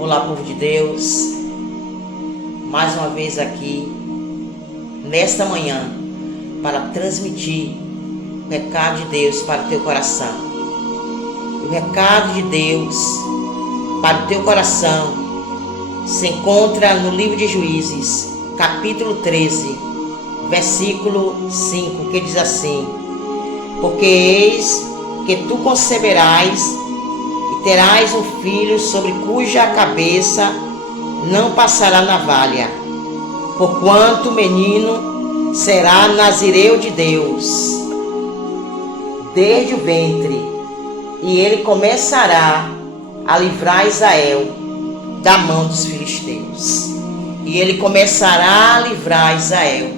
Olá, povo de Deus, mais uma vez aqui, nesta manhã, para transmitir o recado de Deus para o teu coração. O recado de Deus para o teu coração se encontra no livro de Juízes, capítulo 13, versículo 5, que diz assim: porque eis que tu conceberás e terás um filho sobre cuja cabeça não passará navalha, porquanto o menino será nazireu de Deus desde o ventre, e ele começará a livrar Israel da mão dos filisteus. E ele começará a livrar Israel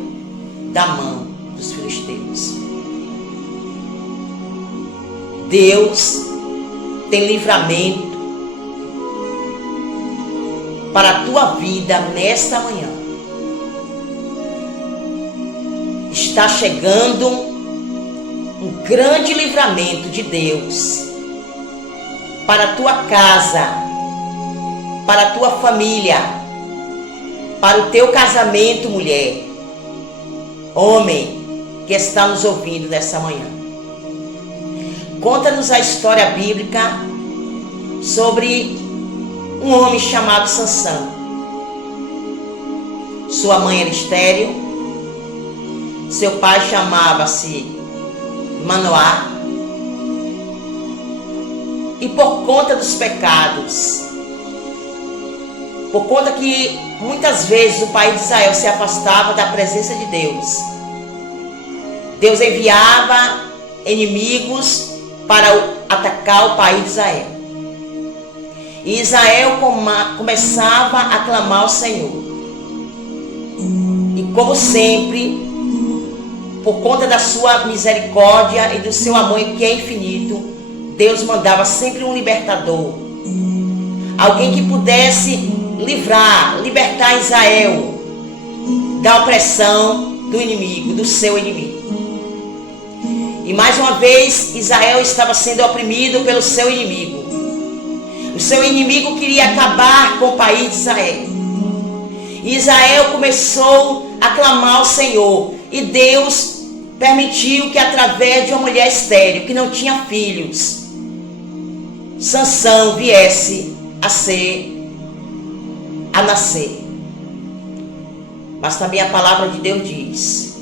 da mão dos filisteus. Deus tem livramento para a tua vida nesta manhã. Está chegando um grande livramento de Deus para a tua casa, para a tua família, para o teu casamento, mulher, homem que está nos ouvindo nessa manhã. Conta-nos a história bíblica sobre um homem chamado Sansão. Sua mãe era estéril, seu pai chamava-se Manoá, e por conta dos pecados, por conta que muitas vezes o país de Israel se afastava da presença de Deus, Deus enviava inimigos para atacar o país de Israel. E Israel começava a clamar ao Senhor. E como sempre, por conta da sua misericórdia e do seu amor que é infinito, Deus mandava sempre um libertador. Alguém que pudesse libertar Israel da opressão do inimigo, do seu inimigo. E mais uma vez, Israel estava sendo oprimido pelo seu inimigo. O seu inimigo queria acabar com o país de Israel. E Israel começou a clamar ao Senhor. E Deus permitiu que através de uma mulher estéril, que não tinha filhos, Sansão viesse a nascer. Mas também a palavra de Deus diz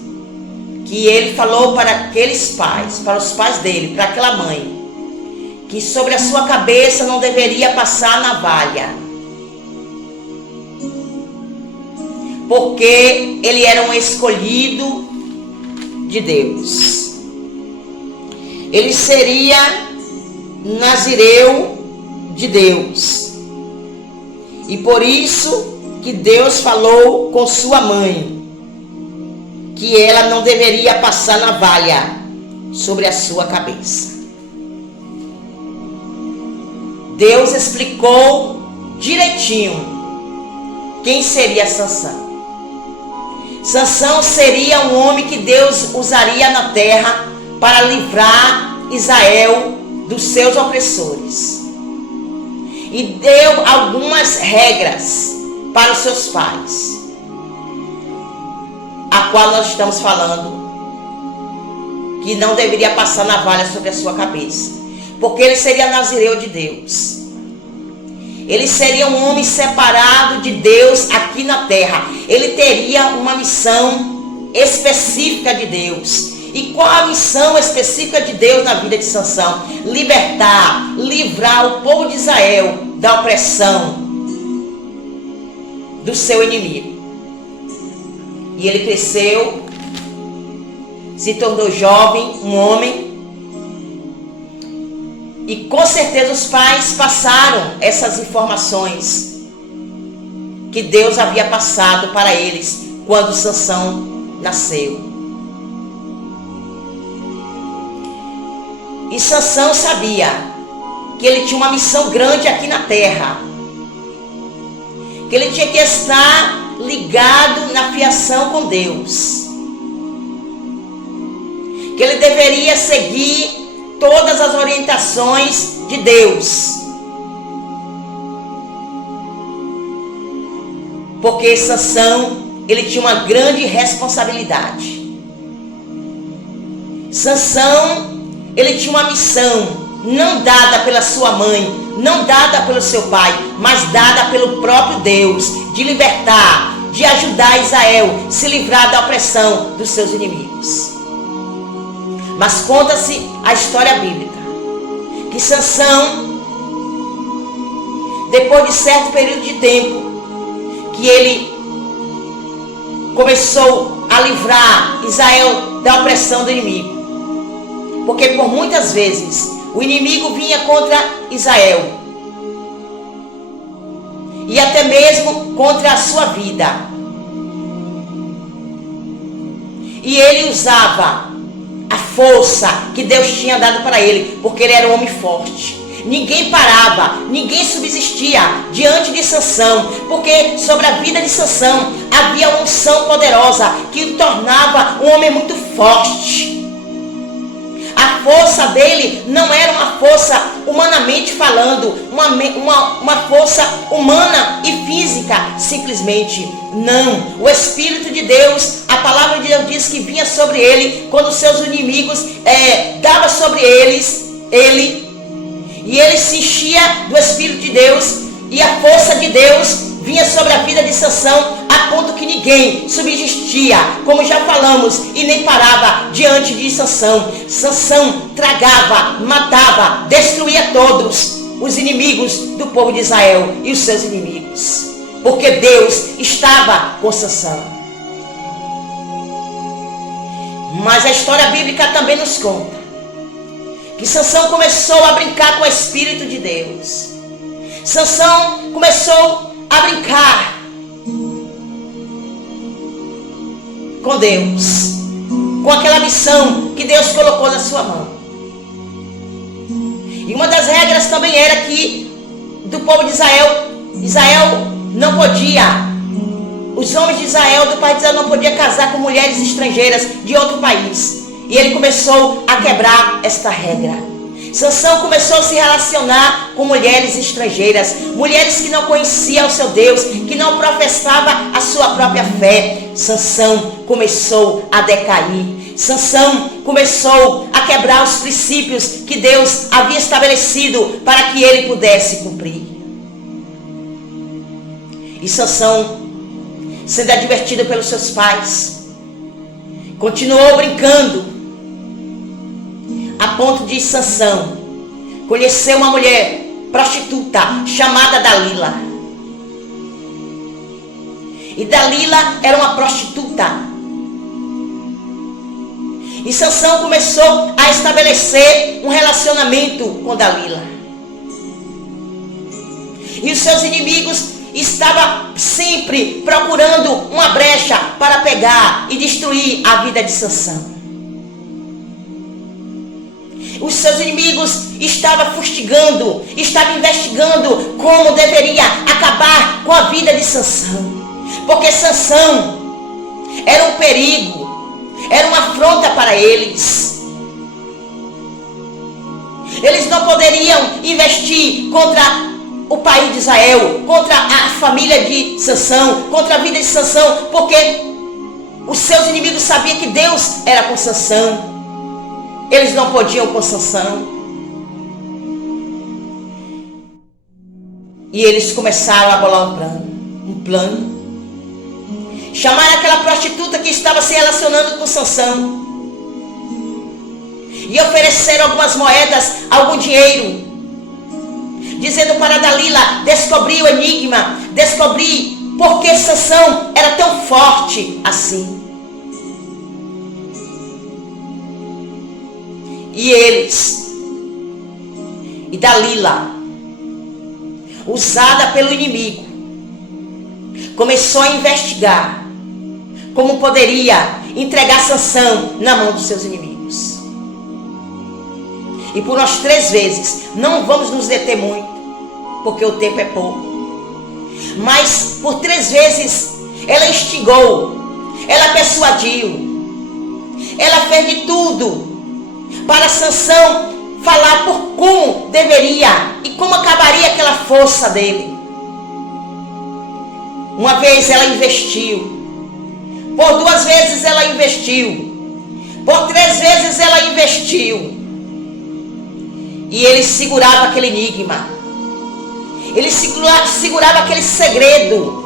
que ele falou para aqueles pais, para os pais dele, para aquela mãe, que sobre a sua cabeça não deveria passar a navalha, porque ele era um escolhido de Deus. Ele seria nazireu de Deus. E por isso que Deus falou com sua mãe que ela não deveria passar navalha sobre a sua cabeça. Deus explicou direitinho quem seria Sansão. Sansão seria um homem que Deus usaria na terra para livrar Israel dos seus opressores. E deu algumas regras para os seus pais, a qual nós estamos falando, que não deveria passar navalha sobre a sua cabeça, porque ele seria nazireu de Deus. Ele seria um homem separado de Deus aqui na terra. Ele teria uma missão específica de Deus. E qual a missão específica de Deus na vida de Sansão? Libertar, livrar o povo de Israel da opressão do seu inimigo. E ele cresceu, se tornou jovem, um homem. E com certeza os pais passaram essas informações que Deus havia passado para eles quando Sansão nasceu. E Sansão sabia que ele tinha uma missão grande aqui na terra, que ele tinha que estar ligado na fiação com Deus, que ele deveria seguir todas as orientações de Deus. Porque Sansão, ele tinha uma grande responsabilidade. Sansão, ele tinha uma missão, não dada pela sua mãe, não dada pelo seu pai, mas dada pelo próprio Deus, de libertar, de ajudar Israel a se livrar da opressão dos seus inimigos. Mas conta-se a história bíblica, que Sansão, depois de certo período de tempo, que ele começou a livrar Israel da opressão do inimigo. Porque por muitas vezes o inimigo vinha contra Israel e até mesmo contra a sua vida. E ele usava a força que Deus tinha dado para ele, porque ele era um homem forte. Ninguém parava, ninguém subsistia diante de Sansão, porque sobre a vida de Sansão havia uma unção poderosa que o tornava um homem muito forte. A força dele não era uma força humanamente falando, uma força humana e física, simplesmente. Não, o Espírito de Deus, a palavra de Deus diz que vinha sobre ele, quando seus inimigos dava sobre eles, e ele se enchia do Espírito de Deus, e a força de Deus vinha sobre a vida de Sansão, a ponto que ninguém subsistia, como já falamos, e nem parava diante de Sansão. Sansão tragava, matava, destruía todos os inimigos do povo de Israel e os seus inimigos, porque Deus estava com Sansão. Mas a história bíblica também nos conta que Sansão começou a brincar com o Espírito de Deus. Sansão começou a brincar com Deus, com aquela missão que Deus colocou na sua mão. E uma das regras também era que do povo de Israel não podia, os homens de Israel, do país de Israel, não podia casar com mulheres estrangeiras de outro país. E ele começou a quebrar esta regra. Sansão começou a se relacionar com mulheres estrangeiras, mulheres que não conheciam o seu Deus, que não professavam a sua própria fé. Sansão começou a decair. Sansão começou a quebrar os princípios que Deus havia estabelecido para que ele pudesse cumprir. E Sansão, sendo advertido pelos seus pais, continuou brincando, a ponto de Sansão conhecer uma mulher prostituta chamada Dalila. E Dalila era uma prostituta. E Sansão começou a estabelecer um relacionamento com Dalila. E os seus inimigos estavam sempre procurando uma brecha para pegar e destruir a vida de Sansão. Os seus inimigos estavam fustigando, estavam investigando como deveria acabar com a vida de Sansão. Porque Sansão era um perigo, era uma afronta para eles. Eles não poderiam investir contra o país de Israel, contra a família de Sansão, contra a vida de Sansão, porque os seus inimigos sabiam que Deus era com Sansão. Eles não podiam com Sansão. E eles começaram a bolar um plano. Chamaram aquela prostituta que estava se relacionando com Sansão e ofereceram algumas moedas, algum dinheiro, dizendo para Dalila descobrir o enigma, descobrir por que Sansão era tão forte assim. E eles, e Dalila, usada pelo inimigo, começou a investigar como poderia entregar Sansão na mão dos seus inimigos. E por umas 3 vezes, não vamos nos deter muito, porque o tempo é pouco, mas por 3 vezes ela instigou, ela persuadiu, ela fez de tudo para Sansão falar por como deveria e como acabaria aquela força dele. Uma vez ela investiu. Por 2 vezes ela investiu. Por 3 vezes ela investiu. E ele segurava aquele enigma. Ele segurava aquele segredo.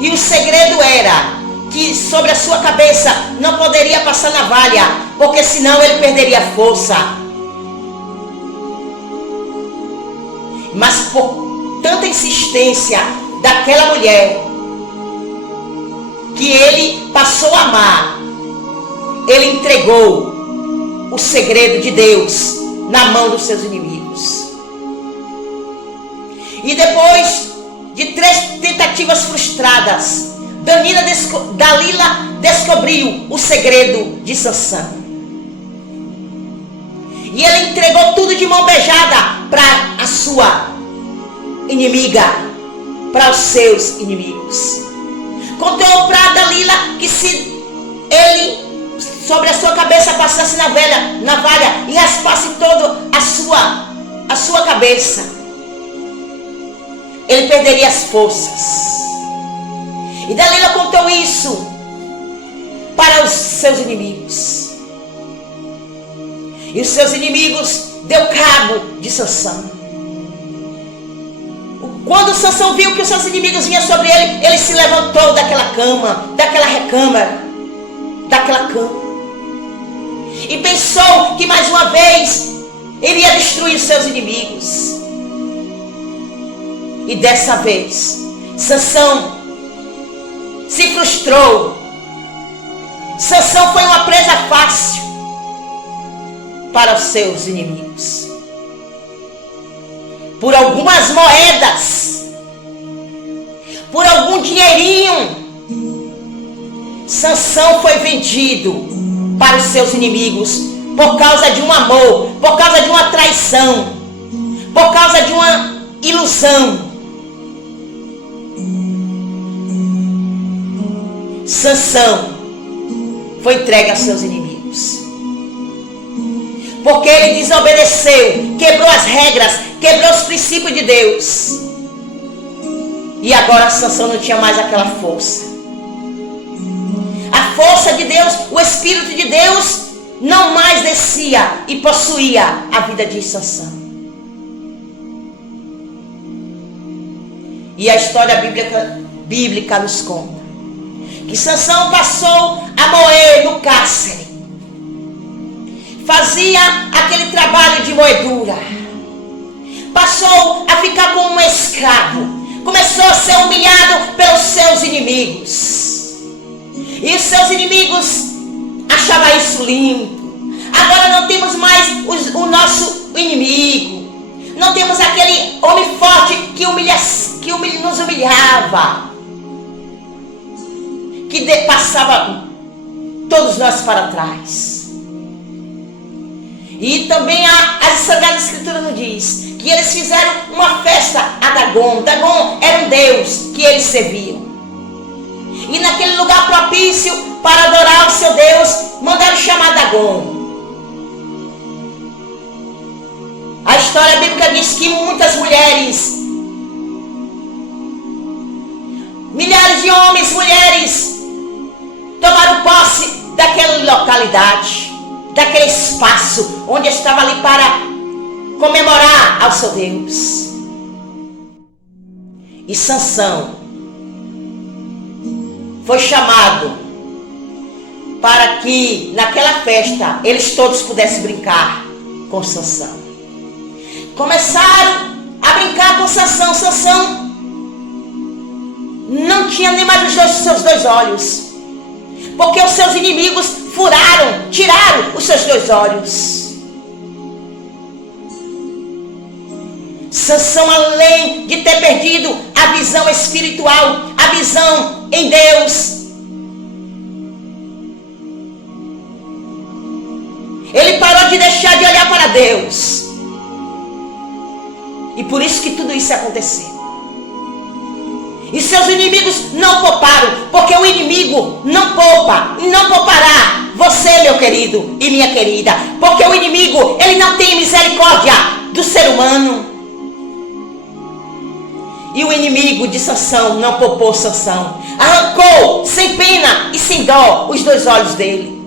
E o segredo era que sobre a sua cabeça não poderia passar navalha, porque senão ele perderia a força. Mas por tanta insistência daquela mulher, que ele passou a amar, ele entregou o segredo de Deus na mão dos seus inimigos. E depois de 3 tentativas frustradas, Dalila descobriu o segredo de Sansão. E ele entregou tudo de mão beijada para a sua inimiga, para os seus inimigos. Contou para Dalila que se ele sobre a sua cabeça passasse navalha e raspasse toda a sua cabeça, ele perderia as forças. E Dalila contou isso para os seus inimigos. E os seus inimigos deu cabo de Sansão. Quando Sansão viu que os seus inimigos vinham sobre ele, ele se levantou daquela cama, daquela recâmara, daquela cama. E pensou que mais uma vez iria destruir os seus inimigos. E dessa vez, Sansão se frustrou. Sansão foi uma presa fácil para os seus inimigos. Por algumas moedas, por algum dinheirinho, Sansão foi vendido para os seus inimigos por causa de um amor, por causa de uma traição, por causa de uma ilusão. Sansão foi entregue aos seus inimigos, porque ele desobedeceu, quebrou as regras, quebrou os princípios de Deus. E agora Sansão não tinha mais aquela força. A força de Deus, o Espírito de Deus não mais descia e possuía a vida de Sansão. E a história bíblica nos conta que Sansão passou a moer no cárcere. Fazia aquele trabalho de moedura. Passou a ficar como um escravo. Começou a ser humilhado pelos seus inimigos. E os seus inimigos achavam isso limpo. Agora não temos mais o nosso inimigo. Não temos aquele homem forte que nos humilhava, que passava todos nós para trás. E também a Sagrada Escritura nos diz que eles fizeram uma festa a Dagon. Dagon era um deus que eles serviam. E naquele lugar propício para adorar o seu Deus, mandaram chamar Dagon. A história bíblica diz que muitas mulheres, milhares de homens, mulheres, tomaram posse daquela localidade, daquele espaço onde estava ali para comemorar ao seu Deus. E Sansão foi chamado para que naquela festa eles todos pudessem brincar com Sansão. Começaram a brincar com Sansão. Sansão não tinha nem mais os seus 2 olhos, porque os seus inimigos tiraram os seus 2 olhos. Sansão, além de ter perdido a visão espiritual, a visão em Deus, ele parou de deixar de olhar para Deus. E por isso que tudo isso aconteceu. E seus inimigos não pouparam, porque o inimigo não poupa, não poupará você, meu querido e minha querida, porque o inimigo, ele não tem misericórdia do ser humano. E o inimigo de Sansão não poupou Sansão. Arrancou sem pena e sem dó os 2 olhos dele.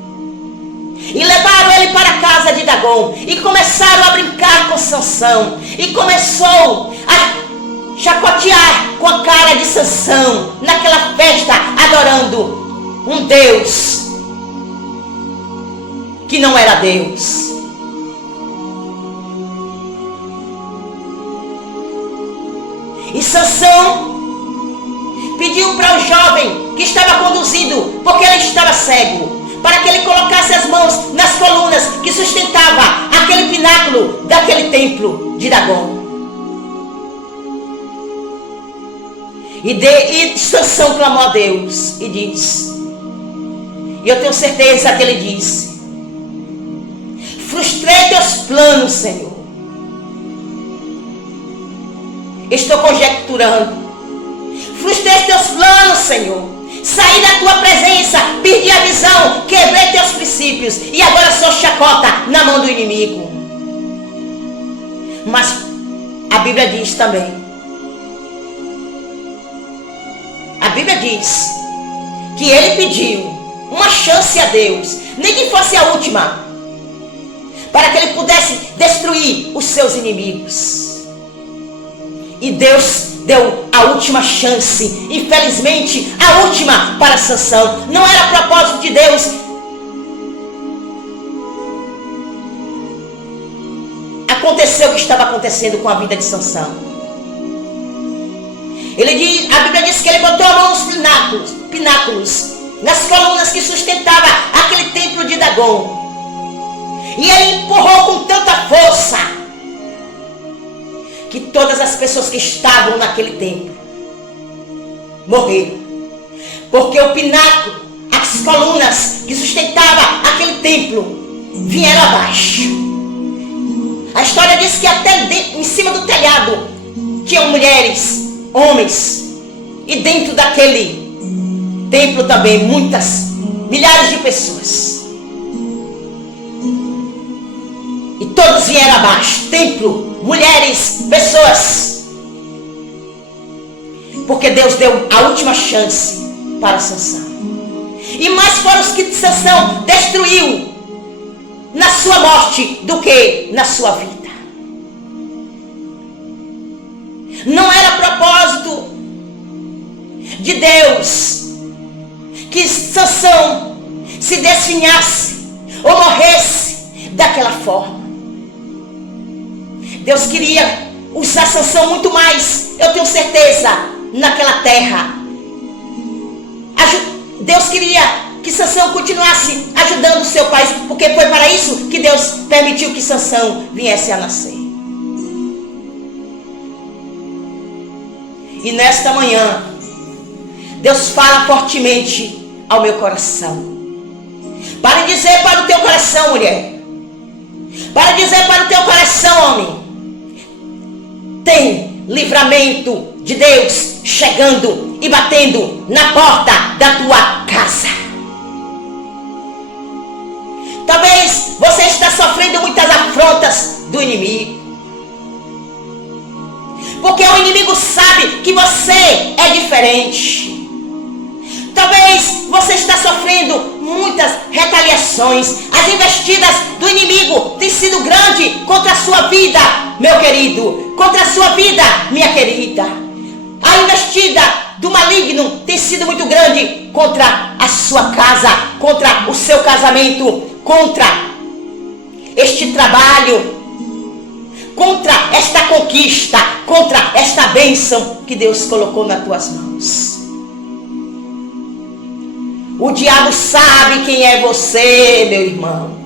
E levaram ele para a casa de Dagom. E começaram a brincar com Sansão. E começou a chacotear com a cara de Sansão. Naquela festa, adorando um Deus que não era Deus. E Sansão pediu para o jovem que estava conduzindo, porque ele estava cego, para que ele colocasse as mãos nas colunas que sustentava aquele pináculo daquele templo de Dagom. E Sansão clamou a Deus e disse, e eu tenho certeza que ele disse: frustrei teus planos, Senhor. Estou conjecturando. Frustrei teus planos, Senhor. Saí da tua presença, perdi a visão, quebrei teus princípios e agora sou chacota na mão do inimigo. Mas a Bíblia diz também. A Bíblia diz que ele pediu uma chance a Deus, nem que fosse a última, para que ele pudesse destruir os seus inimigos. E Deus deu a última chance, infelizmente a última para Sansão. Não era propósito de Deus. Aconteceu o que estava acontecendo com a vida de Sansão. A Bíblia diz que ele botou a mão nos pináculos, nas colunas que sustentava aquele templo de Dagom. E ele empurrou com tanta força que todas as pessoas que estavam naquele templo morreram. Porque o pináculo, as colunas que sustentavam aquele templo, vieram abaixo. A história diz que até em cima do telhado tinham mulheres, homens, e dentro daquele templo também milhares de pessoas. E todos vieram abaixo. Templo, mulheres, pessoas. Porque Deus deu a última chance para Sansão. E mais foram os que Sansão destruiu na sua morte do que na sua vida. Não era propósito de Deus que Sansão se desfinhasse ou morresse daquela forma. Deus queria usar Sansão muito mais, eu tenho certeza, naquela terra. Deus queria que Sansão continuasse ajudando o seu pai, porque foi para isso que Deus permitiu que Sansão viesse a nascer. E nesta manhã, Deus fala fortemente ao meu coração. Para dizer para o teu coração, mulher. Para dizer para o teu coração, homem. Tem livramento de Deus chegando e batendo na porta da tua casa. Talvez você está sofrendo muitas afrontas do inimigo. Porque o inimigo sabe que você é diferente. Talvez você está sofrendo muitas retaliações. As investidas do inimigo têm sido grandes contra a sua vida, meu querido. Contra a sua vida, minha querida. A investida do maligno tem sido muito grande contra a sua casa, contra o seu casamento, contra este trabalho, contra esta conquista, contra esta bênção que Deus colocou nas tuas mãos. O diabo sabe quem é você, meu irmão.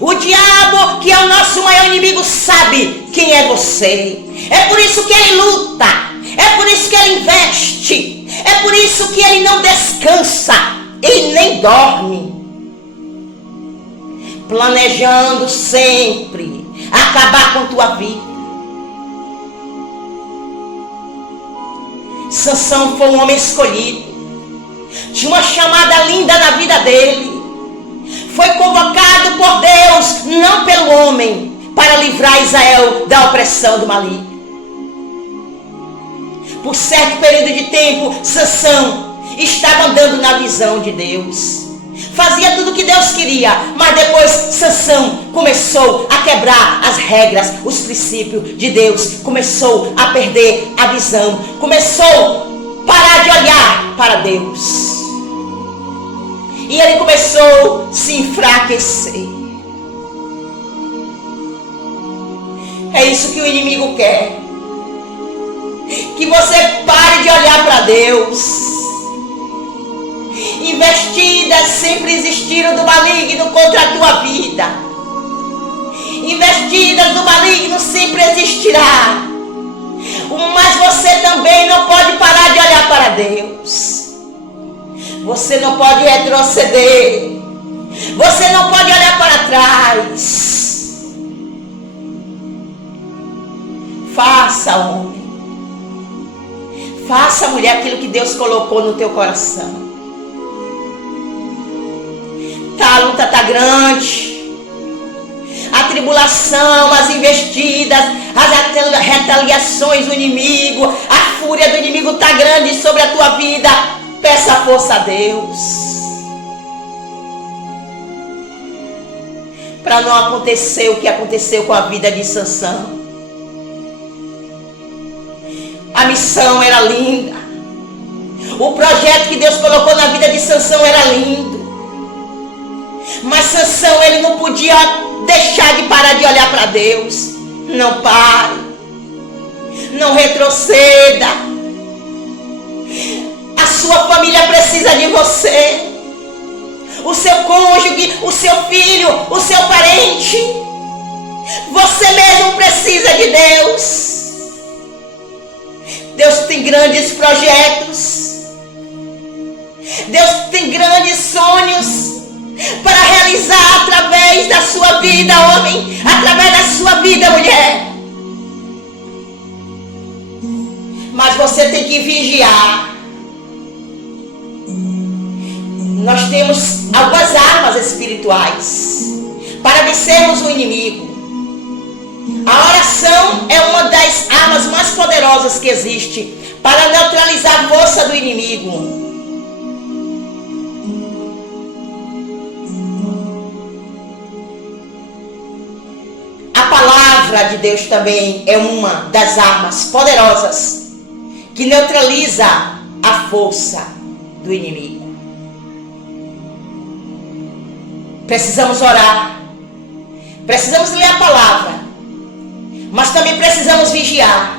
O diabo, que é o nosso maior inimigo, sabe quem é você. É por isso que ele luta. É por isso que ele investe. É por isso que ele não descansa e nem dorme. Planejando sempre acabar com tua vida. Sansão foi um homem escolhido. Tinha uma chamada linda na vida dele. Foi convocado por Deus, não pelo homem, para livrar Israel da opressão do maligno. Por certo período de tempo, Sansão estava andando na visão de Deus. Fazia tudo o que Deus queria, mas depois Sansão começou a quebrar as regras, os princípios de Deus. Começou a perder a visão. Começou a parar de olhar para Deus. E ele começou a se enfraquecer. É isso que o inimigo quer. Que você pare de olhar para Deus. Investidas sempre existiram do maligno contra a tua vida. Investidas do maligno sempre existirá. Mas você também não pode parar de olhar para Deus. Você não pode retroceder. Você não pode olhar para trás. Faça, homem. Faça, mulher, aquilo que Deus colocou no teu coração. A luta está grande. A tribulação, as investidas, as retaliações do inimigo, a fúria do inimigo está grande sobre a tua vida. Peça força a Deus. Para não acontecer o que aconteceu com a vida de Sansão. A missão era linda. O projeto que Deus colocou na vida de Sansão era lindo. Mas Sansão, ele não podia deixar de parar de olhar para Deus. Não pare. Não retroceda. A sua família precisa de você. O seu cônjuge, o seu filho, o seu parente. Você mesmo precisa de Deus. Deus tem grandes projetos. Deus tem grandes sonhos para realizar através da sua vida, homem, através da sua vida, mulher. Mas você tem que vigiar. Nós temos algumas armas espirituais para vencermos o inimigo. A oração é uma das armas mais poderosas que existe para neutralizar a força do inimigo. A palavra de Deus também é uma das armas poderosas que neutraliza a força do inimigo. Precisamos orar, precisamos ler a palavra, mas também precisamos vigiar,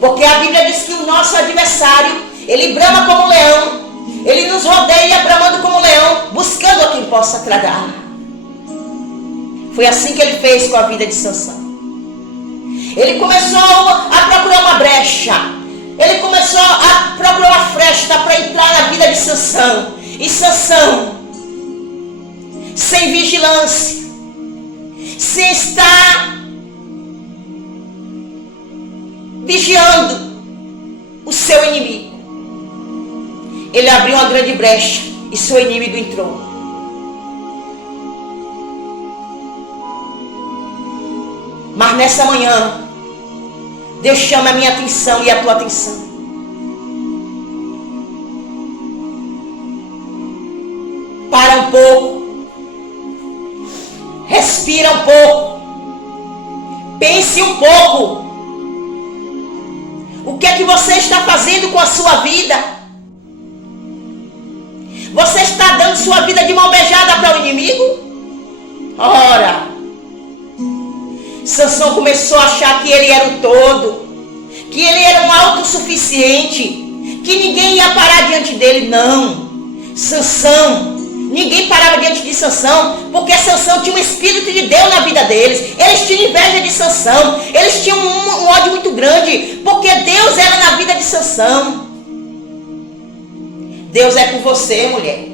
porque a Bíblia diz que o nosso adversário, ele brama como leão, ele nos rodeia bramando como leão, buscando a quem possa tragar. Foi assim que ele fez com a vida de Sansão. Ele começou a procurar uma brecha, ele começou a procurar uma fresta para entrar na vida de Sansão. E Sansão, sem vigilância, sem estar vigiando o seu inimigo, ele abriu uma grande brecha e seu inimigo entrou. Mas nessa manhã, Deus chama a minha atenção e a tua atenção. Para um pouco. Respira um pouco. Pense um pouco. O que é que você está fazendo com a sua vida? Você está dando sua vida de mão beijada para o inimigo? Ora, Sansão começou a achar que ele era o todo, que ele era um autossuficiente, que ninguém ia parar diante dele. Não, Sansão, ninguém parava diante de Sansão, porque Sansão tinha um espírito de Deus na vida deles. Eles tinham inveja de Sansão, eles tinham um ódio muito grande, porque Deus era na vida de Sansão. Deus é por você, mulher.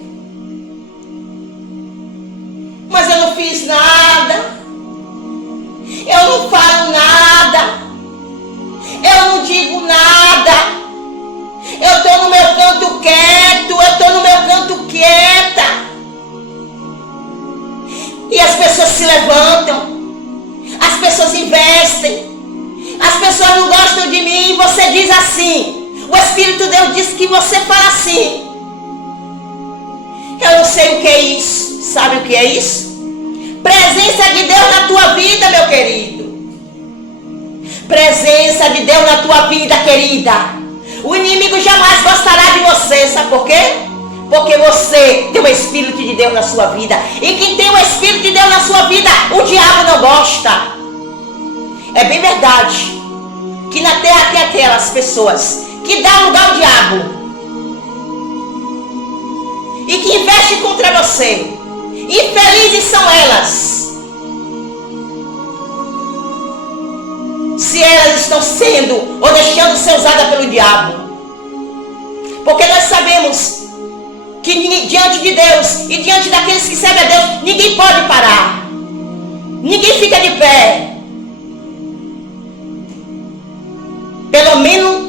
Mas eu não fiz nada, eu não falo nada, eu não digo nada, eu estou no meu canto quieto, eu estou no meu canto quieta. E as pessoas se levantam, as pessoas investem, as pessoas não gostam de mim, e você diz assim: Espírito de Deus diz que você fala assim. Eu não sei o que é isso. Sabe o que é isso? Presença de Deus na tua vida, meu querido. Presença de Deus na tua vida, querida. O inimigo jamais gostará de você. Sabe por quê? Porque você tem o Espírito de Deus na sua vida. E quem tem o Espírito de Deus na sua vida, o diabo não gosta. É bem verdade que na terra tem aquelas pessoas que dão lugar ao diabo e que investem contra você. Infelizes são elas, se elas estão sendo ou deixando ser usadas pelo diabo. Porque nós sabemos que diante de Deus e diante daqueles que servem a Deus, ninguém pode parar. Ninguém fica de pé. Pelo menos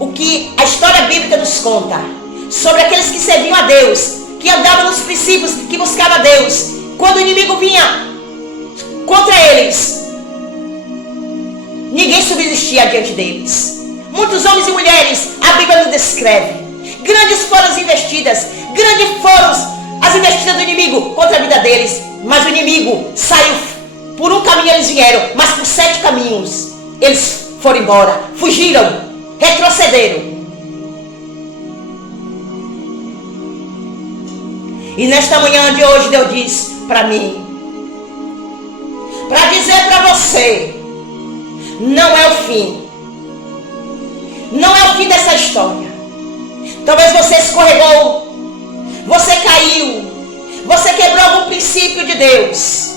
o que a história bíblica nos conta sobre aqueles que serviam a Deus, que andavam nos princípios, que buscavam a Deus. Quando o inimigo vinha contra eles, ninguém subsistia diante deles. Muitos homens e mulheres, a Bíblia nos descreve. Grandes foram as investidas, grandes foram as investidas do inimigo contra a vida deles. Mas o inimigo saiu, por um caminho eles vieram, mas por 7 caminhos eles foram embora, fugiram, retrocederam. E nesta manhã de hoje Deus diz para mim, para dizer para você, não é o fim. Não é o fim dessa história. Talvez você escorregou, você caiu, você quebrou algum princípio de Deus.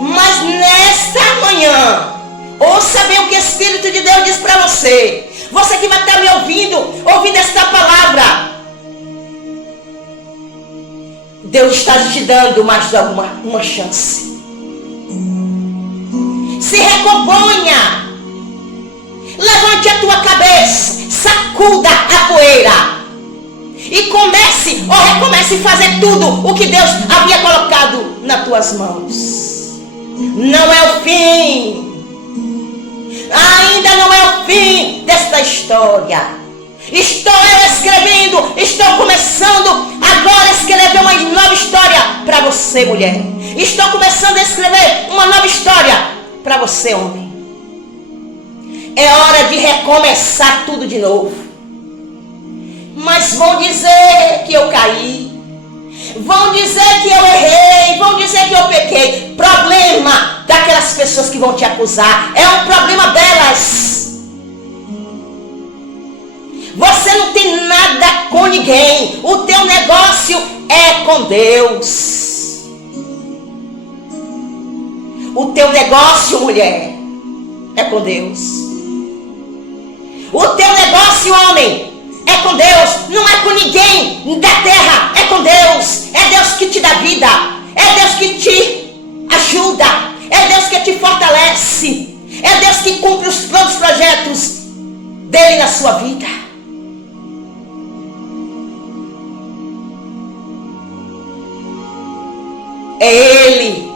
Mas nesta manhã, ouça bem o que o Espírito de Deus diz para você. Você que vai estar me ouvindo esta palavra. Deus está te dando mais uma chance. Se recomponha. Levante a tua cabeça. Sacuda a poeira. E recomece a fazer tudo o que Deus havia colocado nas tuas mãos. Não é o fim. Ainda não é o fim desta história. Estou escrevendo, estou começando agora a escrever uma nova história para você, mulher. Estou começando a escrever uma nova história para você, homem. É hora de recomeçar tudo de novo. Mas vão dizer que eu caí, vão dizer que eu errei, vão dizer que eu pequei. Problema daquelas pessoas que vão te acusar, é um problema delas. Você não tem nada com ninguém. O teu negócio é com Deus. O teu negócio, mulher, é com Deus. O teu negócio, homem, é com Deus. Não é com ninguém da terra. É com Deus. É Deus que te dá vida. É Deus que te ajuda. É Deus que te fortalece. É Deus que cumpre os planos, projetos dele na sua vida. É Ele